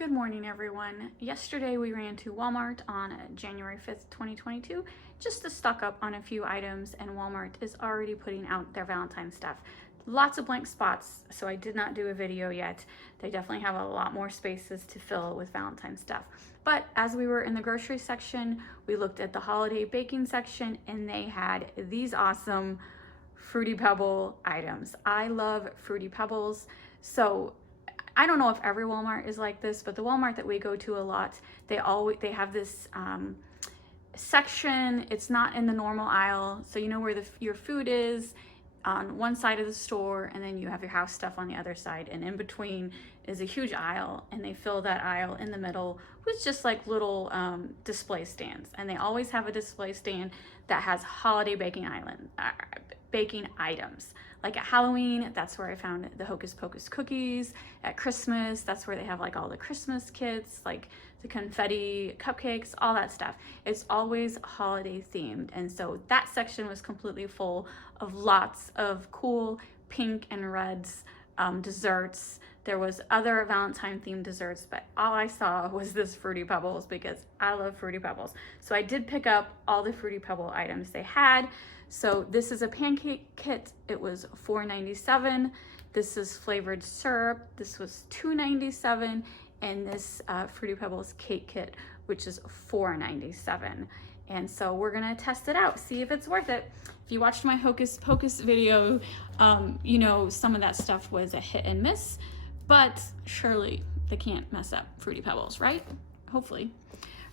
Good morning, everyone. Yesterday we ran to Walmart on January 5th, 2022, just to stock up on a few items, and Walmart is already putting out their Valentine's stuff. Lots of blank spots, so I did not do a video yet. They definitely have a lot more spaces to fill with Valentine's stuff. But as we were in the grocery section, we looked at the holiday baking section, and they had these awesome Fruity Pebble items. I love Fruity Pebbles, so I don't know if every Walmart is like this, but the Walmart that we go to a lot, they have this section. It's not in the normal aisle, so you know where your food is on one side of the store, and then you have your house stuff on the other side, and in between is a huge aisle, and they fill that aisle in the middle with just like little display stands. And they always have a display stand that has holiday baking items. Like at Halloween, that's where I found the Hocus Pocus cookies. At Christmas, that's where they have like all the Christmas kits, like the confetti cupcakes, all that stuff. It's always holiday themed. And so that section was completely full of lots of cool pink and reds desserts. There was other Valentine themed desserts, but all I saw was this Fruity Pebbles because I love Fruity Pebbles. So I did pick up all the Fruity Pebble items they had. So this is a pancake kit. It was $4.97. This is flavored syrup. This was $2.97. And this Fruity Pebbles cake kit, which is $4.97. And so we're gonna test it out, see if it's worth it. If you watched my Hocus Pocus video, you know some of that stuff was a hit and miss, but surely they can't mess up Fruity Pebbles, right? Hopefully.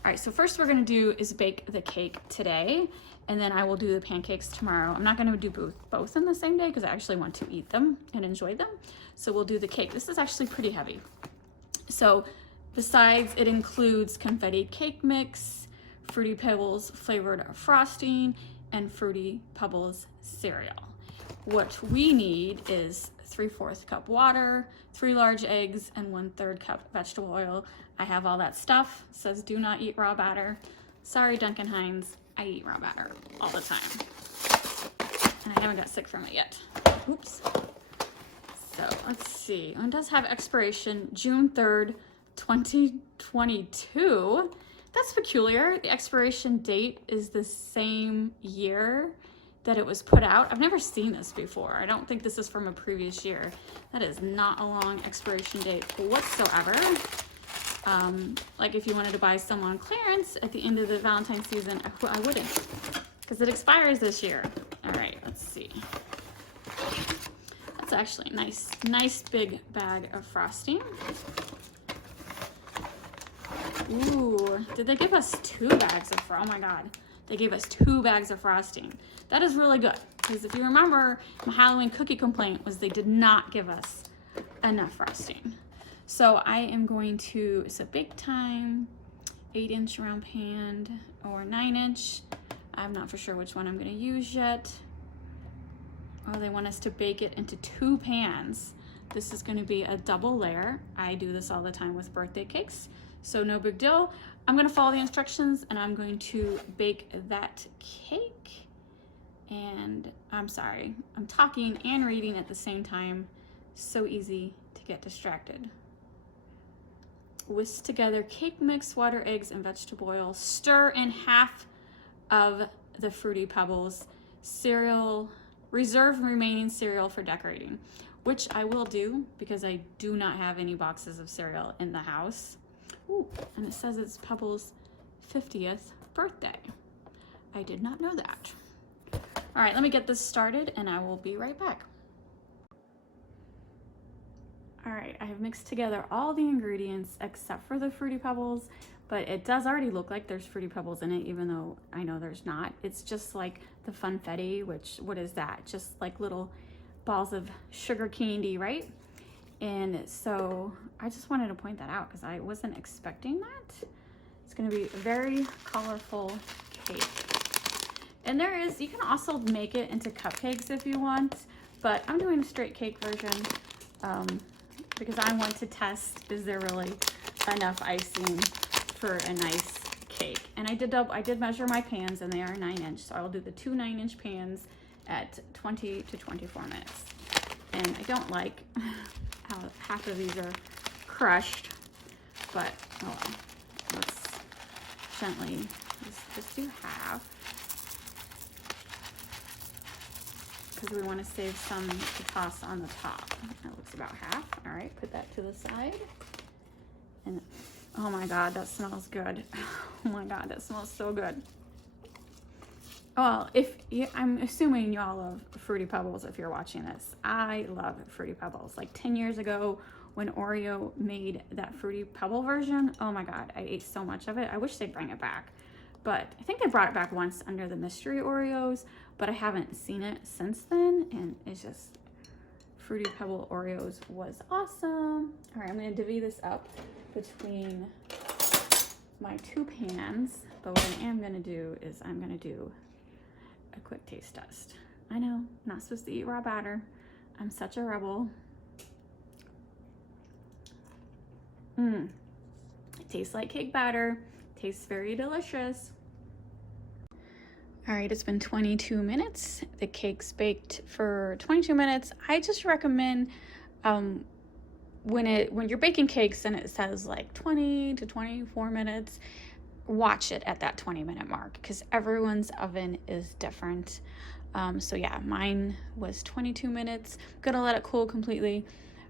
All right, so first we're gonna do is bake the cake today, and then I will do the pancakes tomorrow. I'm not gonna do both in the same day because I actually want to eat them and enjoy them. So we'll do the cake. This is actually pretty heavy. So besides, it includes confetti cake mix, Fruity Pebbles flavored frosting, and Fruity Pebbles cereal. What we need is 3/4 cup water, 3 large eggs, and 1/3 cup vegetable oil. I have all that stuff. It says do not eat raw batter. Sorry, Duncan Hines, I eat raw batter all the time. And I haven't got sick from it yet. Oops. So let's see, it does have expiration June 3rd, 2022. That's peculiar. The expiration date is the same year that it was put out. I've never seen this before. I don't think this is from a previous year. That is not a long expiration date whatsoever. Like if you wanted to buy some on clearance at the end of the Valentine's season, I wouldn't, because it expires this year. All right, let's see. That's actually a nice big bag of frosting. Ooh, did they give us 2 bags of frosting? Oh my God, they gave us 2 bags of frosting. That is really good, because if you remember, my Halloween cookie complaint was they did not give us enough frosting. So I am going to, it's a bake time, 8-inch round pan or 9-inch. I'm not for sure which one I'm gonna use yet. Oh, they want us to bake it into 2 pans. This is gonna be a double layer. I do this all the time with birthday cakes, so no big deal. I'm gonna follow the instructions and I'm going to bake that cake. And I'm sorry, I'm talking and reading at the same time. So easy to get distracted. Whisk together cake mix, water, eggs, and vegetable oil. Stir in half of the Fruity Pebbles cereal. Reserve remaining cereal for decorating, which I will do because I do not have any boxes of cereal in the house. Ooh, and it says it's Pebbles' 50th birthday. I did not know that. All right, let me get this started and I will be right back. All right, I have mixed together all the ingredients except for the Fruity Pebbles, but it does already look like there's Fruity Pebbles in it, even though I know there's not. It's just like the funfetti, which, what is that? Just like little balls of sugar candy, right? And so I just wanted to point that out because I wasn't expecting that. It's gonna be a very colorful cake. And you can also make it into cupcakes if you want, but I'm doing a straight cake version because I want to test, is there really enough icing for a nice cake? And I did measure my pans and they are 9-inch, so I will do the 2 9-inch pans at 20 to 24 minutes. And I don't like how half of these are crushed, but oh well. Let's gently just do half, because we want to save some to toss on the top. That looks about half. All right, put that to the side. And oh my God, that smells good. Oh my God, that smells so good. Well, I'm assuming y'all love Fruity Pebbles if you're watching this. I love Fruity Pebbles. Like 10 years ago when Oreo made that Fruity Pebble version, oh my God, I ate so much of it. I wish they'd bring it back. But I think they brought it back once under the mystery Oreos, but I haven't seen it since then. And it's just, Fruity Pebble Oreos was awesome. All right, I'm gonna divvy this up between my 2 pans, but what I am gonna do is I'm gonna do a quick taste test. I know, not supposed to eat raw batter. I'm such a rebel. It tastes like cake batter. Tastes very delicious. All right, it's been 22 minutes. The cake's baked for 22 minutes. I just recommend when you're baking cakes and it says like 20 to 24 minutes, watch it at that 20-minute mark, because everyone's oven is different. So yeah, mine was 22 minutes. I'm gonna let it cool completely.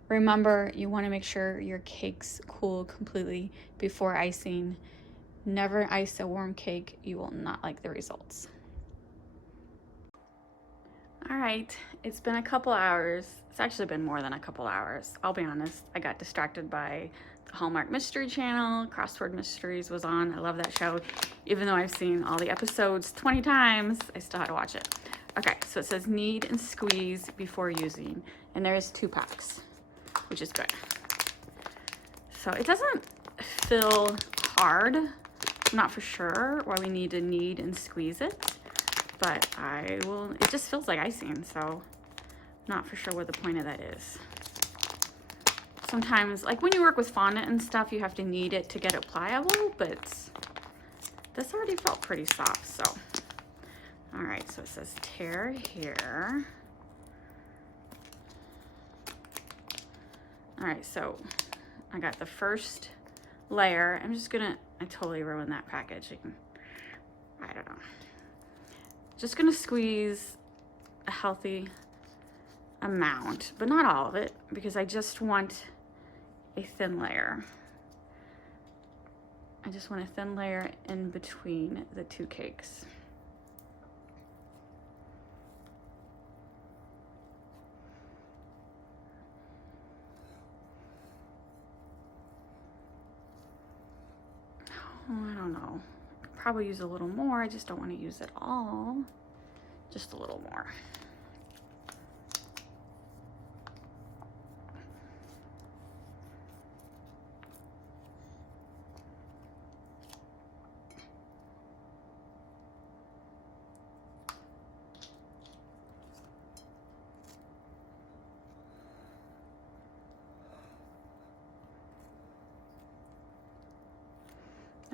Remember, you want to make sure your cakes cool completely before icing. Never ice a warm cake. You will not like the results. All right, it's been a couple hours. It's actually been more than a couple hours. I'll be honest, I got distracted by the Hallmark Mystery Channel. Crossword Mysteries was on. I love that show. Even though I've seen all the episodes 20 times, I still had to watch it. Okay, so it says knead and squeeze before using, and there's 2 packs, which is good. So it doesn't feel hard. I'm not for sure why we need to knead and squeeze it, but it just feels like icing, so not for sure what the point of that is. Sometimes, like when you work with fondant and stuff, you have to knead it to get it pliable, but this already felt pretty soft, so. All right, so it says tear here. All right, so I got the first layer. I totally ruined that packaging. I don't know. Just gonna squeeze a healthy amount, but not all of it, because I just want a thin layer. I just want a thin layer in between the 2 cakes. Oh, I don't know. Could probably use a little more. I just don't want to use it all. Just a little more.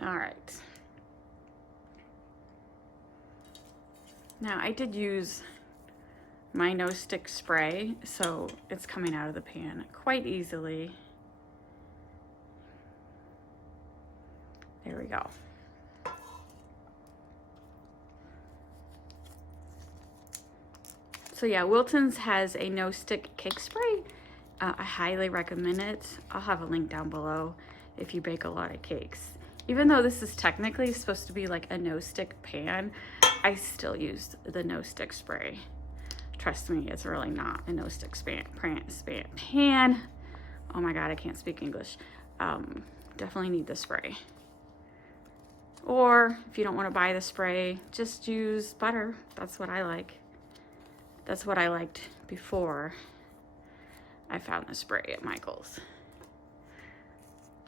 All right. Now I did use my no stick spray, so it's coming out of the pan quite easily. There we go. So yeah, Wilton's has a no stick cake spray. I highly recommend it. I'll have a link down below if you bake a lot of cakes. Even though this is technically supposed to be like a no stick pan, I still used the no stick spray. Trust me, it's really not a no stick pan. Oh my God, I can't speak English. Definitely need the spray. Or if you don't want to buy the spray, just use butter. That's what I like. That's what I liked before I found the spray at Michael's.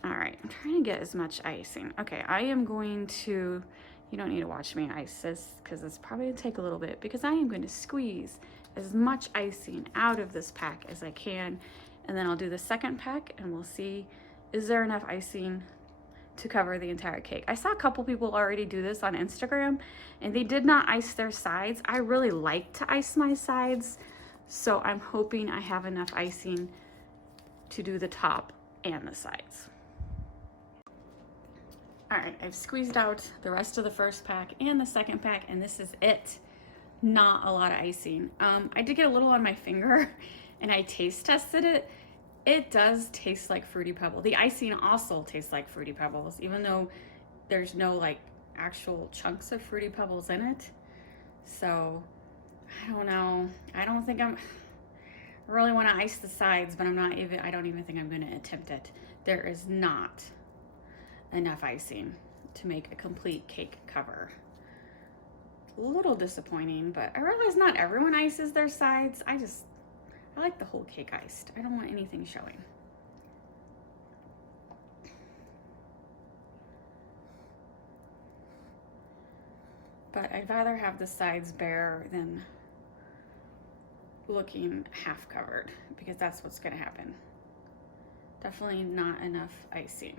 All right, I'm trying to get as much icing. Okay, I am going to, you don't need to watch me ice this because it's probably gonna take a little bit, because I am going to squeeze as much icing out of this pack as I can, and then I'll do the second pack and we'll see, is there enough icing to cover the entire cake? I saw a couple people already do this on Instagram and they did not ice their sides. I really like to ice my sides, so I'm hoping I have enough icing to do the top and the sides. All right, I've squeezed out the rest of the first pack and the second pack, and this is it. Not a lot of icing. I did get a little on my finger and I taste tested it. It does taste like Fruity Pebbles. The icing also tastes like Fruity Pebbles, even though there's no like actual chunks of Fruity Pebbles in it. So I don't know. I really want to ice the sides, but I don't even think I'm going to attempt it. There is not enough icing to make a complete cake cover. A little disappointing, but I realize not everyone ices their sides. I like the whole cake iced. I don't want anything showing. But I'd rather have the sides bare than looking half covered, because that's what's gonna happen. Definitely not enough icing.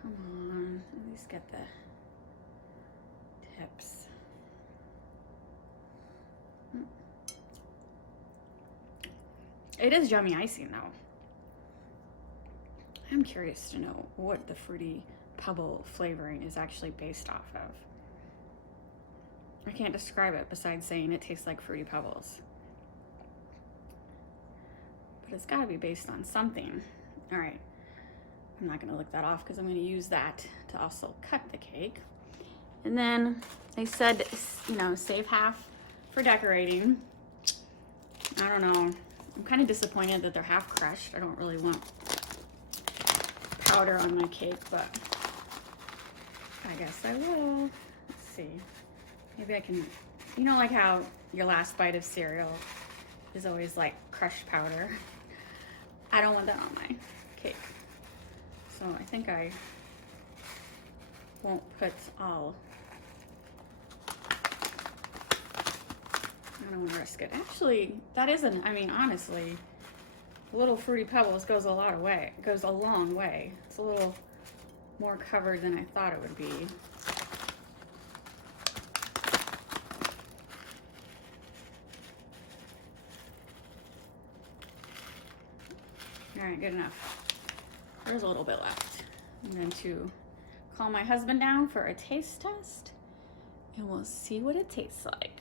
Come on, at least get the tips. It is yummy icing though. I'm curious to know what the Fruity Pebble flavoring is actually based off of. I can't describe it besides saying it tastes like Fruity Pebbles. But it's gotta be based on something. All right. I'm not gonna lick that off because I'm gonna use that to also cut the cake. And then they said, you know, save half for decorating. I don't know. I'm kind of disappointed that they're half crushed. I don't really want powder on my cake, but I guess I will. Let's see. Maybe I can, you know, like how your last bite of cereal is always like crushed powder. I don't want that on my cake. So I think I won't put all. I don't want to risk it. Actually, that isn't, I mean, honestly, little Fruity Pebbles goes a long way. It's a little more covered than I thought it would be. All right, good enough. There's a little bit left. I'm going to call my husband down for a taste test and we'll see what it tastes like.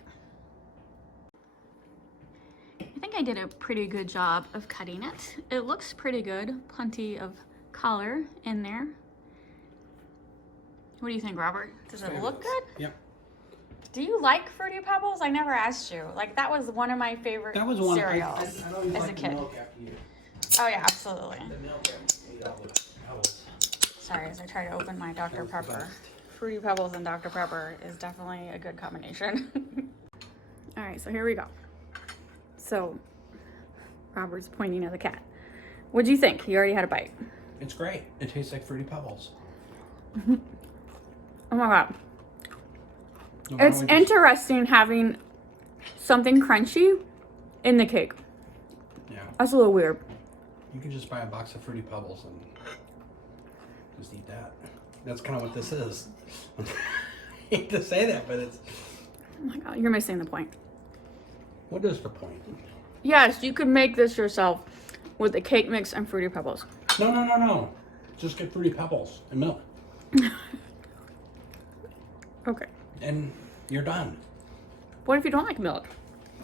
I think I did a pretty good job of cutting it. It looks pretty good. Plenty of color in there. What do you think, Robert? Does it look good? Yep. Do you like Fruity Pebbles? I never asked you. Like, that was one of my favorite cereals I as a kid. Milk after you. Oh yeah, absolutely. The milk ate all the pebbles. Sorry, as I try to open my Dr. Pepper. Fruity Pebbles and Dr. Pepper is definitely a good combination. All right, so here we go. So, Robert's pointing at the cat. What'd you think? You already had a bite. It's great. It tastes like Fruity Pebbles. Oh my God. It's interesting having something crunchy in the cake. Yeah. That's a little weird. You could just buy a box of Fruity Pebbles and just eat that. That's kind of what this is. I hate to say that, but it's... Oh my God, you're missing the point. What is the point? Yes, you could make this yourself with the cake mix and Fruity Pebbles. No. Just get Fruity Pebbles and milk. Okay. And you're done. What if you don't like milk?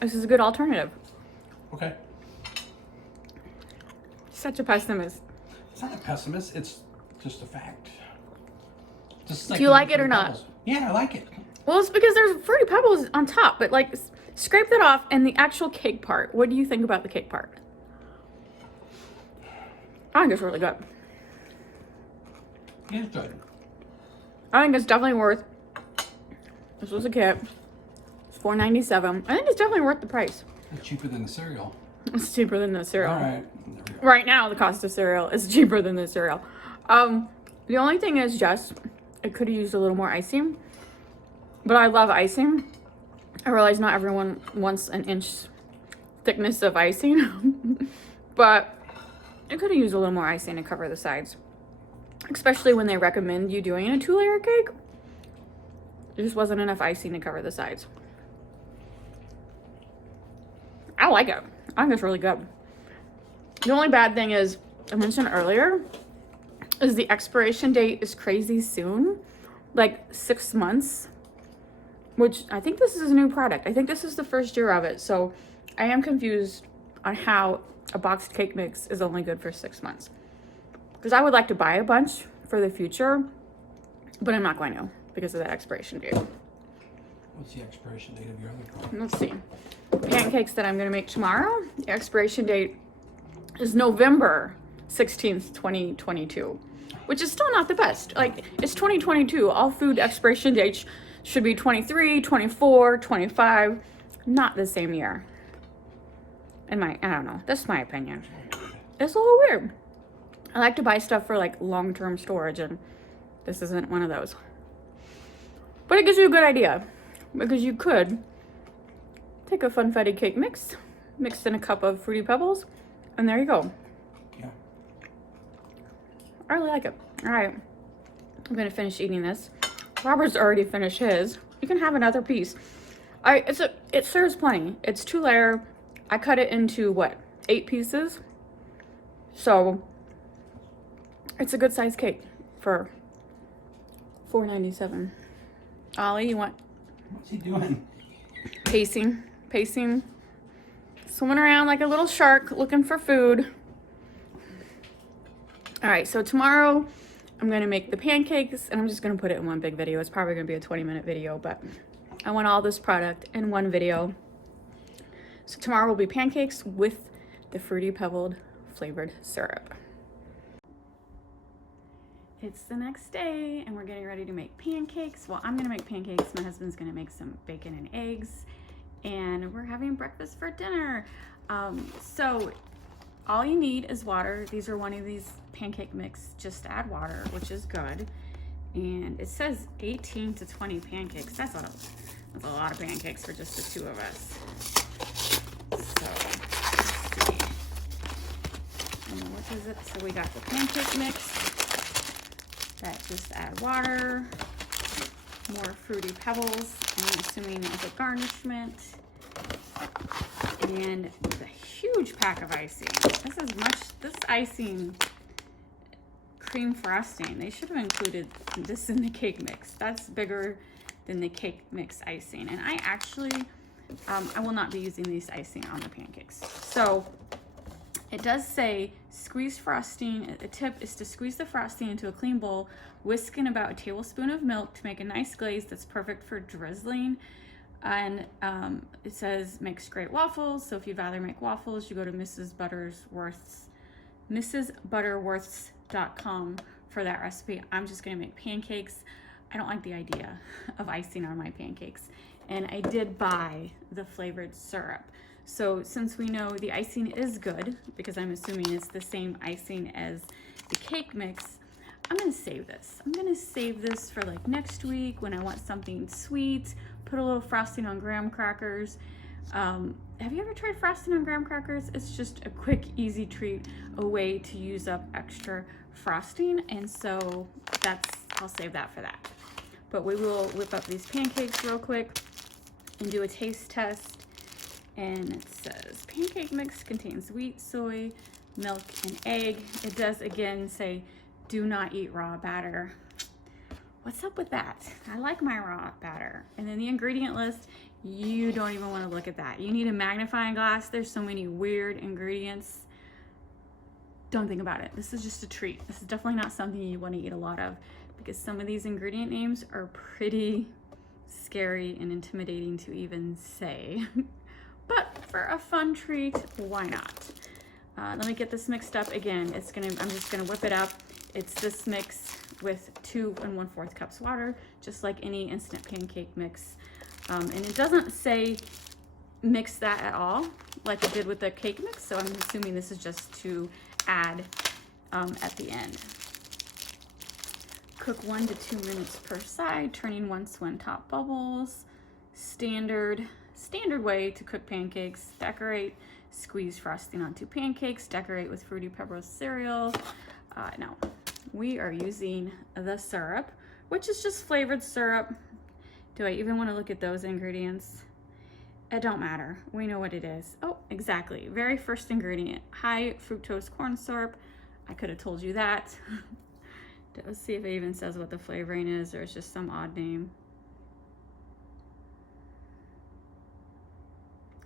This is a good alternative. Okay. Such a pessimist. It's not a pessimist. It's just a fact. Just Do you like it or not? Pebbles. Yeah, I like it. Well, it's because there's Fruity Pebbles on top, but like, scrape that off and the actual cake part. What do you think about the cake part? I think it's really good. It's good. I think it's definitely worth. This was a kit. It's $4.97. I think it's definitely worth the price. It's cheaper than the cereal. It's cheaper than the cereal. All right. Right now, the cost of cereal is cheaper than the cereal. The only thing is just, I could have used a little more icing. But I love icing. I realize not everyone wants an inch thickness of icing. But I could have used a little more icing to cover the sides. Especially when they recommend you doing a 2-layer cake. There just wasn't enough icing to cover the sides. I like it. I think it's really good. The only bad thing is, I mentioned earlier, is the expiration date is crazy soon, like 6 months, which I think this is a new product. I think this is the first year of it. So I am confused on how a boxed cake mix is only good for 6 months. Because I would like to buy a bunch for the future, but I'm not going to because of that expiration date. What's the expiration date of your other product? Let's see. Pancakes that I'm going to make tomorrow, the expiration date is November 16th, 2022, which is still not the best. Like, it's 2022. All food expiration dates should be 23, 24, 25, not the same year. I don't know. That's my opinion. It's a little weird. I like to buy stuff for like long-term storage, and this isn't one of those. But it gives you a good idea, because you could take a funfetti cake mix, mixed in a cup of Fruity Pebbles, and there you go. Yeah. I really like it. All right, I'm gonna finish eating this. Robert's already finished his. You can have another piece. It serves plenty. It's 2-layer. I cut it into what, 8 pieces? So it's a good sized cake for $4.97. Ollie, you want? What's he doing? Pacing, swimming around like a little shark looking for food. All right, so tomorrow I'm gonna make the pancakes, and I'm just gonna put it in one big video. It's probably gonna be a 20-minute video, but I want all this product in one video. So tomorrow will be pancakes with the Fruity Pebbled flavored syrup. It's the next day and we're getting ready to make pancakes. Well, I'm gonna make pancakes. My husband's gonna make some bacon and eggs, and we're having breakfast for dinner. So all you need is water. These are one of these pancake mix, just add water, which is good. And it says 18 to 20 pancakes. That's a lot of pancakes for just the 2 of us. So let's see. And what is it? So we got the pancake mix. That just add water, more Fruity Pebbles, I'm assuming as a garnishment, and a huge pack of icing. This icing cream frosting, they should have included this in the cake mix. That's bigger than the cake mix icing. And I actually, I will not be using this icing on the pancakes. So it does say squeeze frosting. A tip is to squeeze the frosting into a clean bowl, whisk in about a tablespoon of milk to make a nice glaze that's perfect for drizzling. And it says makes great waffles. So if you'd rather make waffles, you go to mrsbutterworths.com for that recipe. I'm just gonna make pancakes. I don't like the idea of icing on my pancakes. And I did buy the flavored syrup. So since we know the icing is good, because I'm assuming it's the same icing as the cake mix, I'm gonna save this. I'm gonna save this for like next week when I want something sweet, put a little frosting on graham crackers. Have you ever tried frosting on graham crackers? It's just a quick, easy treat, a way to use up extra frosting. And so I'll save that for that. But we will whip up these pancakes real quick and do a taste test. And it says pancake mix contains wheat, soy, milk, and egg. It does again say do not eat raw batter. What's up with that? I like my raw batter. And then the ingredient list, you don't even want to look at that. You need a magnifying glass. There's so many weird ingredients. Don't think about it. This is just a treat. This is definitely not something you want to eat a lot of, because some of these ingredient names are pretty scary and intimidating to even say. But for a fun treat, why not? Let me get this mixed up again. I'm just gonna whip it up. It's this mix with 2 1/4 cups water, just like any instant pancake mix. And it doesn't say mix that at all, like it did with the cake mix. So I'm assuming this is just to add at the end. Cook 1 to 2 minutes per side, turning once when top bubbles. Standard way to cook pancakes. Decorate, squeeze frosting onto pancakes, decorate with Fruity Pebbles cereal. No, we are using the syrup, which is just flavored syrup. Do I even want to look at those ingredients? It don't matter. We know what it is. Oh, exactly. Very first ingredient, high fructose corn syrup. I could have told you that. Let's see if it even says what the flavoring is, or it's just some odd name.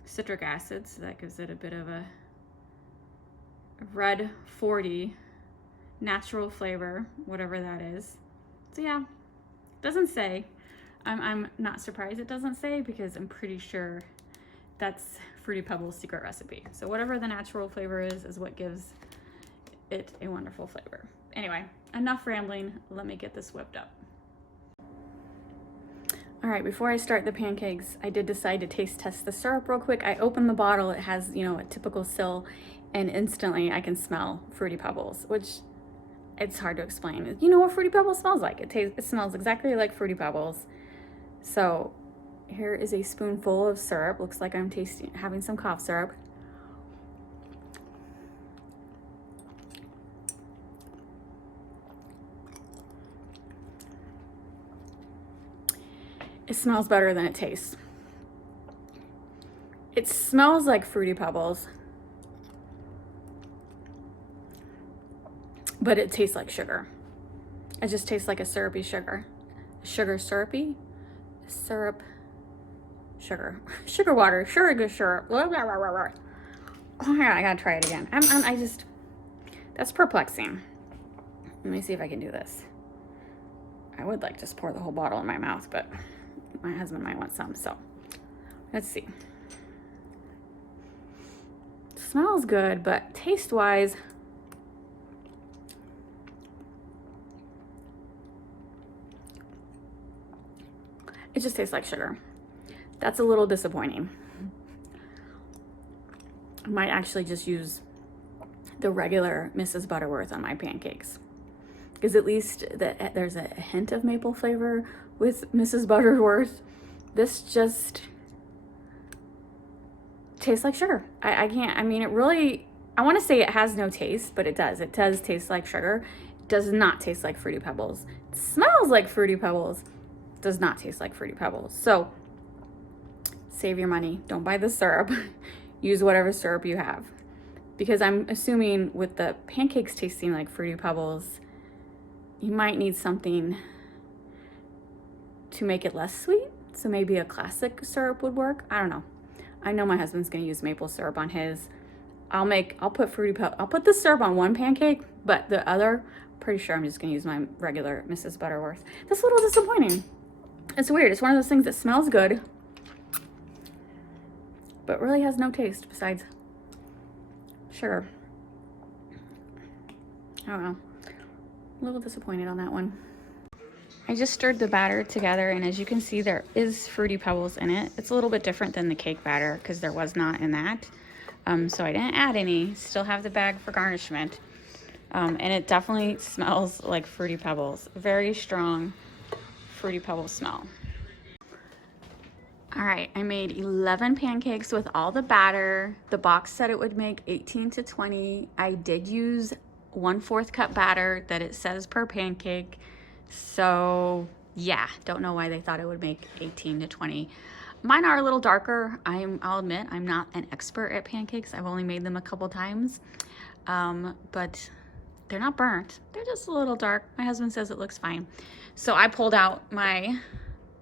Citric acid, so that gives it a bit of a red 40 natural flavor, whatever that is. So yeah, doesn't say. I'm not surprised it doesn't say, because I'm pretty sure that's Fruity Pebbles' secret recipe. So whatever the natural flavor is what gives it a wonderful flavor. Anyway, enough rambling. Let me get this whipped up. All right, before I start the pancakes, I did decide to taste test the syrup real quick. I opened the bottle. It has, you know, a typical sill, and instantly I can smell Fruity Pebbles, which it's hard to explain. You know what Fruity Pebbles smells like? It smells exactly like Fruity Pebbles. So here is a spoonful of syrup. Looks like I'm having some cough syrup. It smells better than it tastes. It smells like Fruity Pebbles, but it tastes like sugar. It just tastes like a syrupy sugar. Syrupy? Syrup, sugar water, syrup. Blah, blah, blah, blah, blah. Oh my God, I gotta try it again. That's perplexing. Let me see if I can do this. I would like just pour the whole bottle in my mouth, but my husband might want some, so let's see. It smells good, but taste-wise, it just tastes like sugar. That's a little disappointing. I might actually just use the regular Mrs. Butterworth on my pancakes, because at least there's a hint of maple flavor with Mrs. Butterworth. This just tastes like sugar. I can't, I mean, it really, I want to say it has no taste, but it does. It does taste like sugar. It does not taste like Fruity Pebbles. It smells like Fruity Pebbles. Does not taste like Fruity Pebbles. So save your money. Don't buy the syrup. Use whatever syrup you have, because I'm assuming with the pancakes tasting like Fruity Pebbles, you might need something to make it less sweet. So maybe a classic syrup would work. I don't know. I know my husband's gonna use maple syrup on his. I'll put the syrup on one pancake, but the other, pretty sure I'm just gonna use my regular Mrs. Butterworth. That's a little disappointing. It's weird. It's one of those things that smells good, but really has no taste besides sugar. I don't know. A little disappointed on that one. I just stirred the batter together, and as you can see, there is Fruity Pebbles in it. It's a little bit different than the cake batter because there was not in that. So I didn't add any. Still have the bag for garnishment. And it definitely smells like Fruity Pebbles. Very strong Fruity Pebbles smell. All right, I made 11 pancakes with all the batter. The box said it would make 18 to 20. I did use 1/4 cup batter that it says per pancake. So yeah, don't know why they thought it would make 18 to 20. Mine are a little darker. I'll admit, I'm not an expert at pancakes. I've only made them a couple times, but they're not burnt. They're just a little dark. My husband says it looks fine. So I pulled out my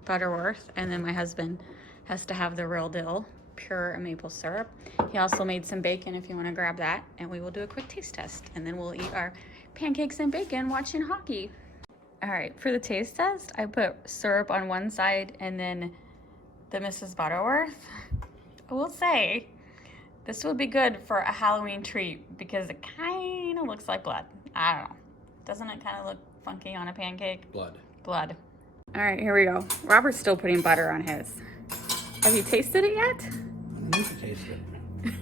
Butterworth, and then my husband has to have the real deal, pure maple syrup. He also made some bacon if you want to grab that, and we will do a quick taste test, and then we'll eat our pancakes and bacon watching hockey. All right, for the taste test, I put syrup on one side and then the Mrs. Butterworth. I will say, this would be good for a Halloween treat because it kind of looks like blood. I don't know. Doesn't it kind of look funky on a pancake? Blood. Blood. All right, here we go. Robert's still putting butter on his. Have you tasted it yet? I need to taste it.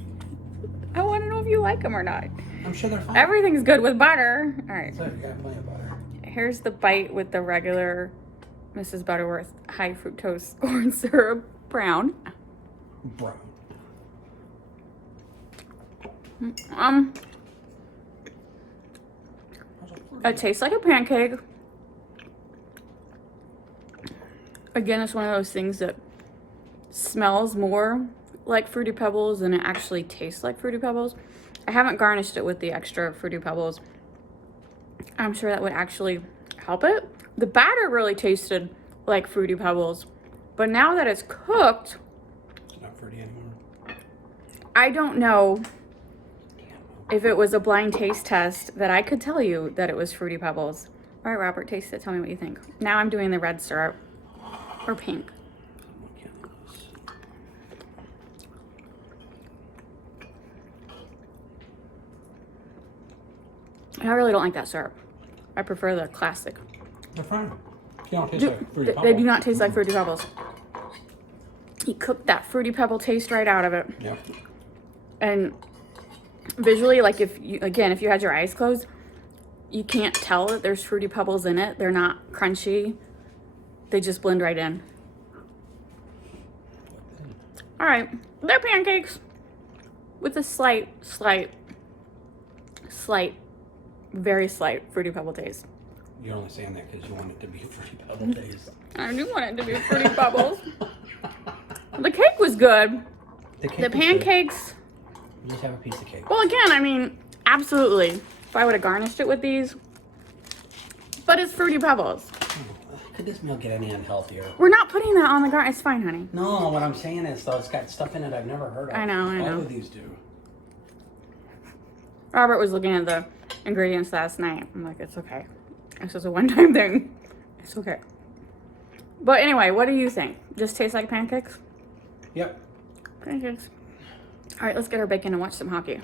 I want to know if you like them or not. I'm sure they're fine. Everything's good with butter. All right. So you got plenty of butter. Here's the bite with the regular Mrs. Butterworth high fructose corn syrup brown. Brown. It tastes like a pancake. Again, it's one of those things that smells more like Fruity Pebbles than it actually tastes like Fruity Pebbles. I haven't garnished it with the extra Fruity Pebbles. I'm sure that would actually help it. The batter really tasted like Fruity Pebbles, but now that it's cooked, It's not fruity anymore. I don't know if it was a blind taste test that I could tell you that it was Fruity Pebbles. All right, Robert, taste it. Tell me what you think. Now I'm doing the red syrup or pink. I really don't like that syrup. I prefer the classic. They're fine. You don't taste like Fruity Pebbles. They do not taste like Fruity Pebbles. He cooked that Fruity Pebble taste right out of it. Yeah. And visually, like if you had your eyes closed, you can't tell that there's Fruity Pebbles in it. They're not crunchy. They just blend right in. All right, they're pancakes with a slight, very slight Fruity Pebble taste. You're only saying that because you want it to be a Fruity Pebble taste. I do want it to be Fruity Pebbles. The cake was good. The pancakes. You just have a piece of cake. Well, again, I mean, absolutely. If I would have garnished it with these, but it's Fruity Pebbles. Could this meal get any unhealthier? We're not putting that on the garnish. It's fine, honey. No, what I'm saying is, though, it's got stuff in it I've never heard of. I know. All of these do. Robert was looking at the ingredients last night. I'm like, it's okay. This is a one-time thing. It's okay. But anyway, what do you think? Just tastes like pancakes? Yep. Pancakes. All right, let's get our bacon and watch some hockey.